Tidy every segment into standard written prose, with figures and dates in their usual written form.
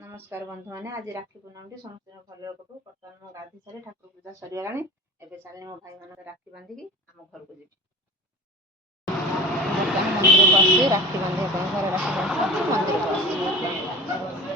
नमस्कार बंधु मैंने आज राखी पूर्णमी समस्त भल रखू बर्तमान मो गाधी सारी ठाकुर पूजा सरीगला एवं चल मो भाई मान राखी बांधिकी आम घर को जी मंदिर को आसी राखी बांधे घर राखी बांधि मंदिर को आसी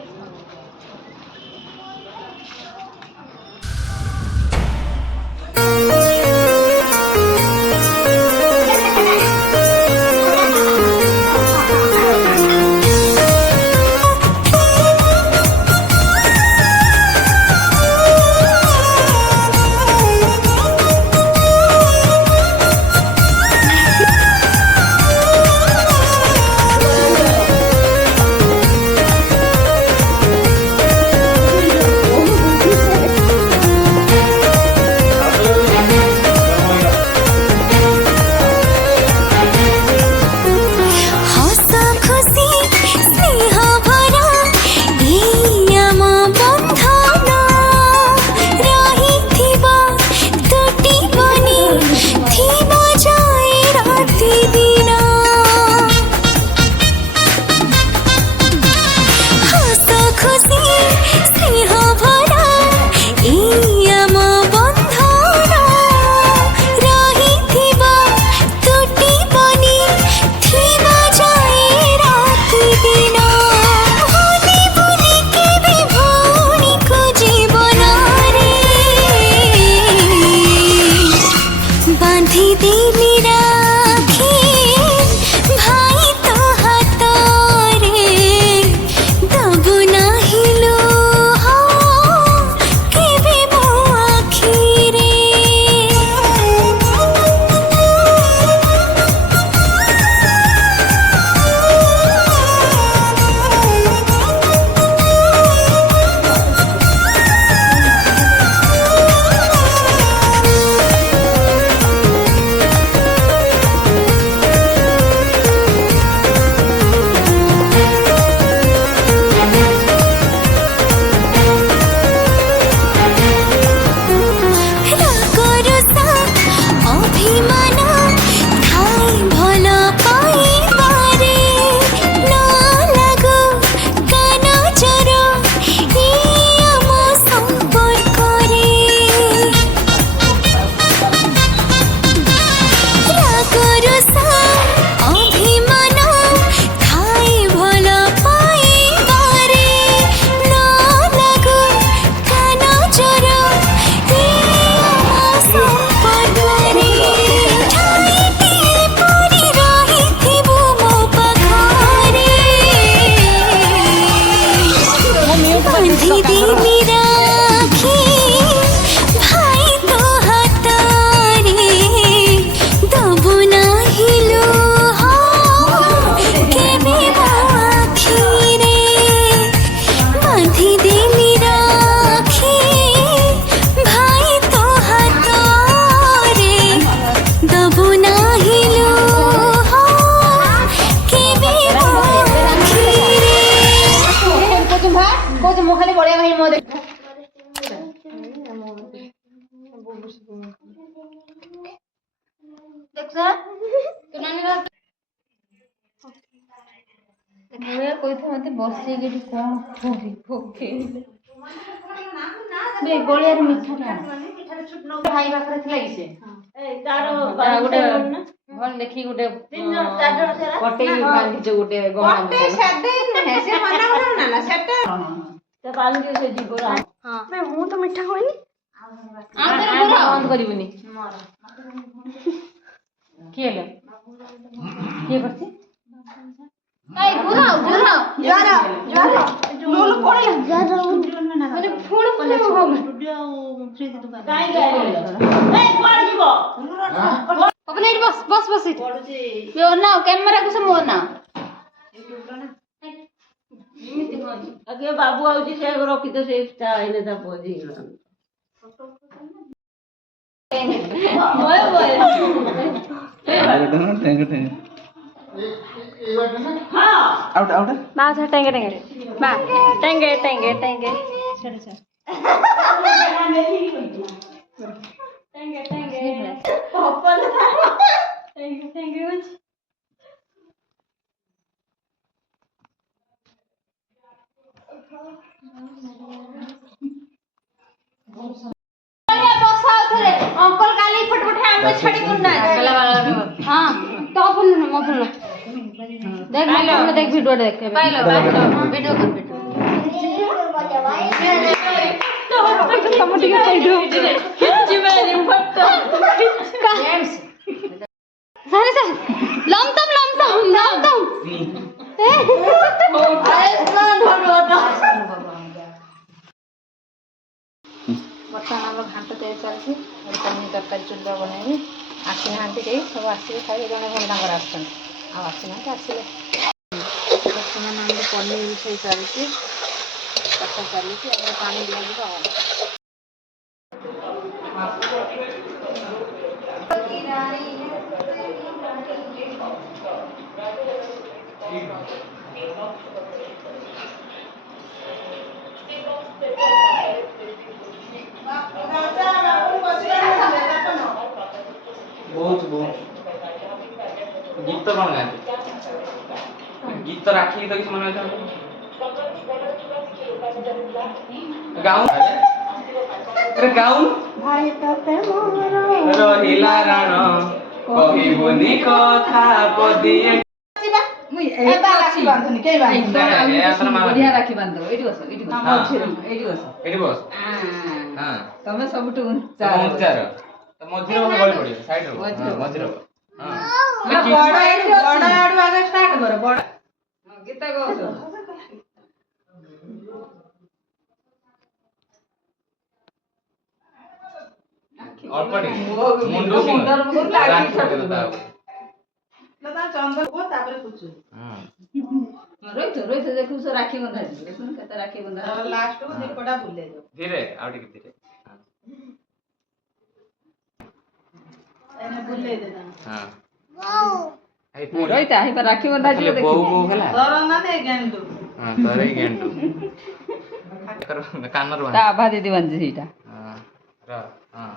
मत बस गलिया मिठा भाई पाखे भल देखी गोटे कटे बांधिच गोटे मु तो मिठा हुएनी बंद करनी किए किए करती कैमेरा को मोर ना बाबू आउची से रखी तो से पोजी टेंगे टेंगे टेंगे टेंगे अंकल काली फटफट हम छड़ी कुन्ना हां तो फोन मो फोन देख मैं देख वीडियो देख पाइलो वीडियो कर तुम ठीक है दो खिच्ची मेरी फोटो सारे सर लमतम बर्तमान आम घाट तैयारी चलती पनीर तरकारी चूल्हा बनैबी आसी ना कहीं सब आसवे खाए जड़े भंडाकर आसना आसना आसले बर्तमान आम पनीर मिसाई चलती कथा चली पानी लगे बहुत गीत तो कौन गाए गीत तो राखी तो किसी मन गाऊं अरे गाऊं भाई तते मोर रहिला राण कहिबोनी कथा पदिए मुई ए राखी बांधनी के बांधनी बढ़िया राखी बांधो एडी बस एडी बस हां तमे सबटु उच्चार तो मझिरो बड़ी पड़ी साइड रो मझिरो हां बड़ा आडू आगे स्टार्ट करो बड़ा गीत गाओ और पड़ी मुंडो सिंह लागी छटल लता चंदन को तापर कुछ हां रोहित देखु से राखी बंधा देखु कते राखी बंधा लास्ट को दीपड़ा बुले दो धीरे आउट के धीरे एने बुले देना हां वाओ रोहित आही पर राखी बंधा देखो बहु हला दरना ने गेंडू हां तरे गेंडू करो कानर ता आभा दीदी बंजी सीटा हां र हां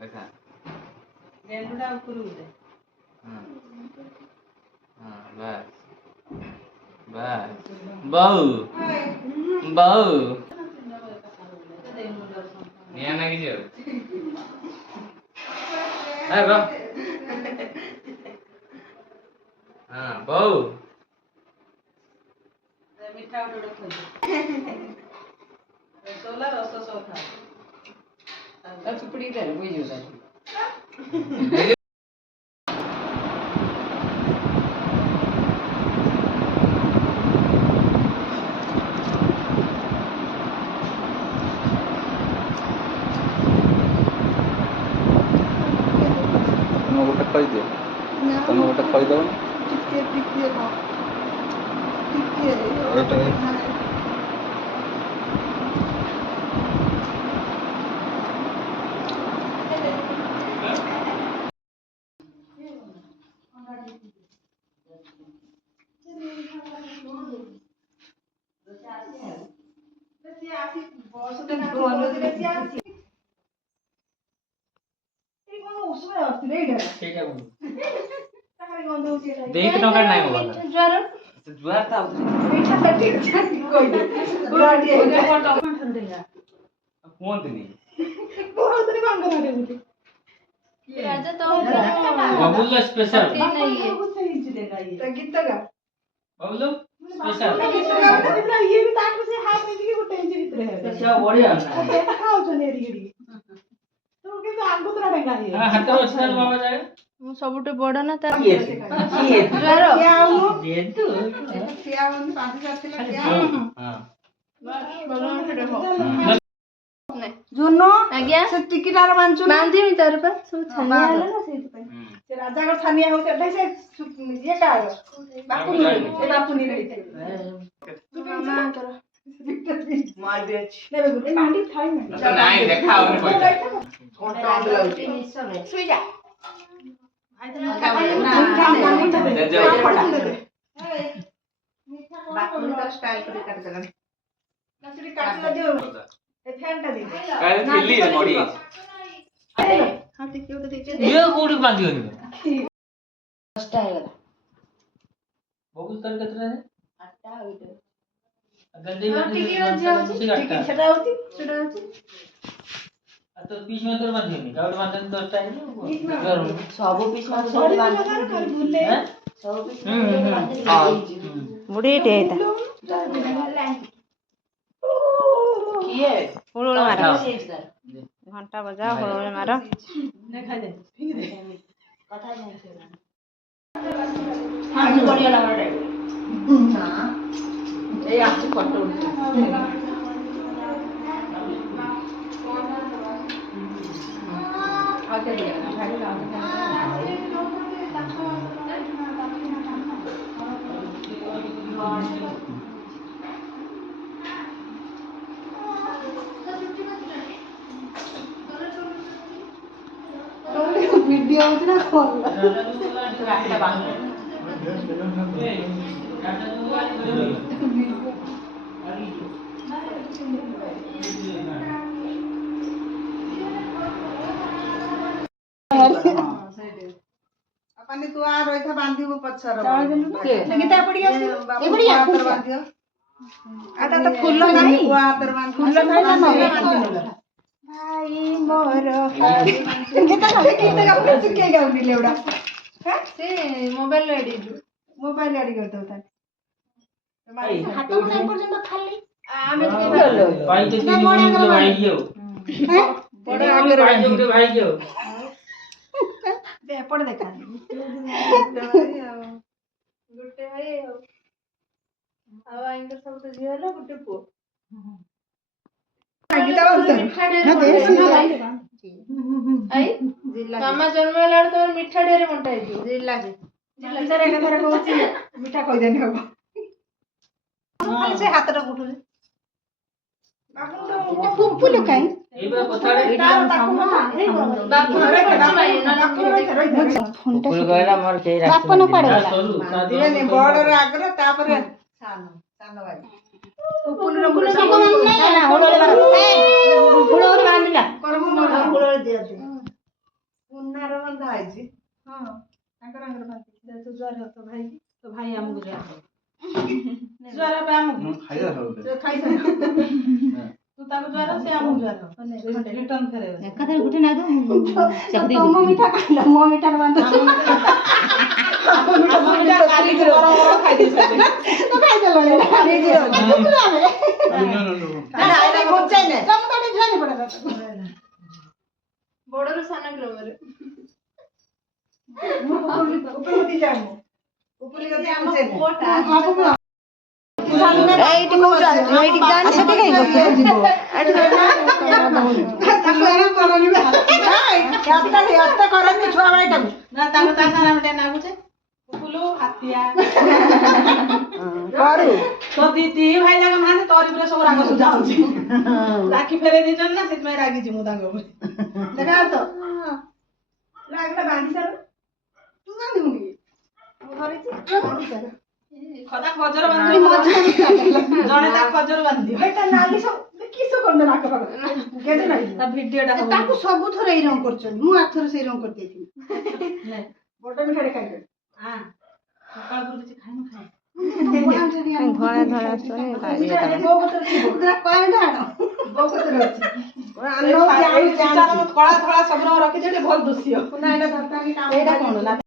देखा गेंडूडा ऊपर उड़े हां हां बस बस बहु निया ना कीजिए है बा हां बहु मीठा उडो खोज रसोला रस सो खा ता चुपड़ी दे बुझ जोदा गोटे खरीदे तुम गोटे खरीदब ठीक है देख तो कर नहीं होगा जुआर था कौन नहीं राजा तो बबुल स्पेशल नहीं है तो गीत गा बबुल स्पेशल ये भी ताक से हाथ में के गोटे इंच भीतर है अच्छा बढ़िया ना खाओ चले एडी एडी तो के तो आगो तरा डेंगा है हां हाथ में स्पेशल बाबा जाए ମୁଁ ସବୁଠୁ ବଡ ନା ତା ये तू क्या उन पांच जाते ना क्या हां जोनो आज्ञा से टिकट आर मानचु बांधी मी तार पर सब छानिया आला ना से से राजा को छानिया हो से से ये का बापू नी रही मामा कर मार दे ले बे मांडी खाई ना नहीं देखा उन्हें कोई छोटा लाउटी निसबे सुई जा बाकुली का स्टाइल कर काट देला नसरी काट दियो ए फैन टा दे काय खिल्ली है बॉडी हां ठीक है तो दीजिए ये कोड़ी बांधी होनी स्टाइल बबुल तर कितना है 8 वीडियो ସେଟା ହଉଛି ସବୁ ପିସ୍ ବୁଢ଼ୀଟେ ହେଇଥା କିଏ ହୁଳୁହୁଳୁ ମାର ଘଣ୍ଟା ବଜା ହୁଳୁହୁଳୁ ମାର ପଡ଼ିଗଲା ମୋର ଏଇ ଆସି ଫଟୋ ଭିଡିଓ ହଉଛି ନା ମାନେ ତୁ ଆ ରହିଥା ବାନ୍ଧିବୁ ପଛର ଗୀତା ପଡି ଆସିବ ବାନ୍ଧିବ ଆଟା ତ ଫୁଲ ନାହିଁ ହାତରେ ଫୁଲ ଭାଇ ମୋର ଗୀତା ଗୀତ ଗାଉନି ଶିଖେଇ ଗାଉନି ଲେଉଡା ସେ ମୋବାଇଲ ଆଇଡି ମୋବାଇଲ ଆଡି କରିଦଉ ତାହେଲେ ଏପଟେ ଦେଖା ଗୋଟେ ଭାଇ ଆଉ ଆଇଙ୍କର ସବୁ ତ ଝିଅ ହେଲା ଗୋଟେ ପୁଅ ମାମା ଜନ୍ମ ହେଲା ବେଳେ ତମର ମିଠା ଢେରେ ବଣ୍ଟା ହେଇଯିବ ଏକାଥରେ କହୁଛି ମିଠା କହିଦେନି ହବ ସେ ହାତଟା ଫୁଟୁଛି ପୁପୁଲୁ କାଇଁ ବଡର ଆଗ୍ରହ ତାପରେ ସାନ ଭାଇ ପୁନାର ବନ୍ଧା ହେଇଛି ହଁ ତାଙ୍କର ଜ୍ୱର ତ ଭାଇ ତ ଭାଇ ଆମକୁ ଜ୍ୱର ଆମକୁ ଖାଇସାର ତୁ ତାକୁ ଜ୍ୱର ସେ ଆମକୁ ଜ୍ୱର ରିଟର୍ନ ଫେରେଇବ ଏକାଥରେ ଗୋଟେ ନା ତମ ମିଠା ଖାଇଲ ମୋ ମିଠାର ବାନ୍ଧ ବଡରୁ ସାନ କ୍ରମରେ ଭାଇ ଯାକ ମାନେ ତୋରି ଉପରେ ସବୁ ରାଗ ସୁଝା ହଉଛି ରାକ୍ଷୀ ଫେରେଇ ଦେଇଛନ୍ତି ନା ସେଥିପାଇଁ ରାଗିଛି ମୁଁ ତାଙ୍କ ଉପରେ ଦେଖା ତ ରାଗଟା ବାନ୍ଧି ସାର ତୁ ବାନ୍ଧିବୁ ଖଦା ଖଜର ବାନ୍ଧିବ ଜଣେ ତା ଖଜର ବାନ୍ଧିବ ଏଟା ନାଲି ସବୁ କିସ କରନ ନାକ ପାଖ କେତେ ନାଲି ତା ଭିଡିଓଟା ତାକୁ ସବୁ ଥର ଏଇ ରଙ୍ଗ କରୁଛନ୍ତି ମୁଁ ଆଥର ସେଇ ରଙ୍ଗ କରି ଦେଇଥିଲି ନାଇଁ ବଡ ମିଠାଟେ ଖାଇବେ ହଁ ସକାଳ ପରେ କିଛି ଖାଇନୁ ଖାଇ ଧଳା ଧଳା ଆସୁନି କଳା ଧଳା ସବୁ ରଖିଦେଲେ ଭଲ ଦୁଷିବ ଏଇଟା କଣ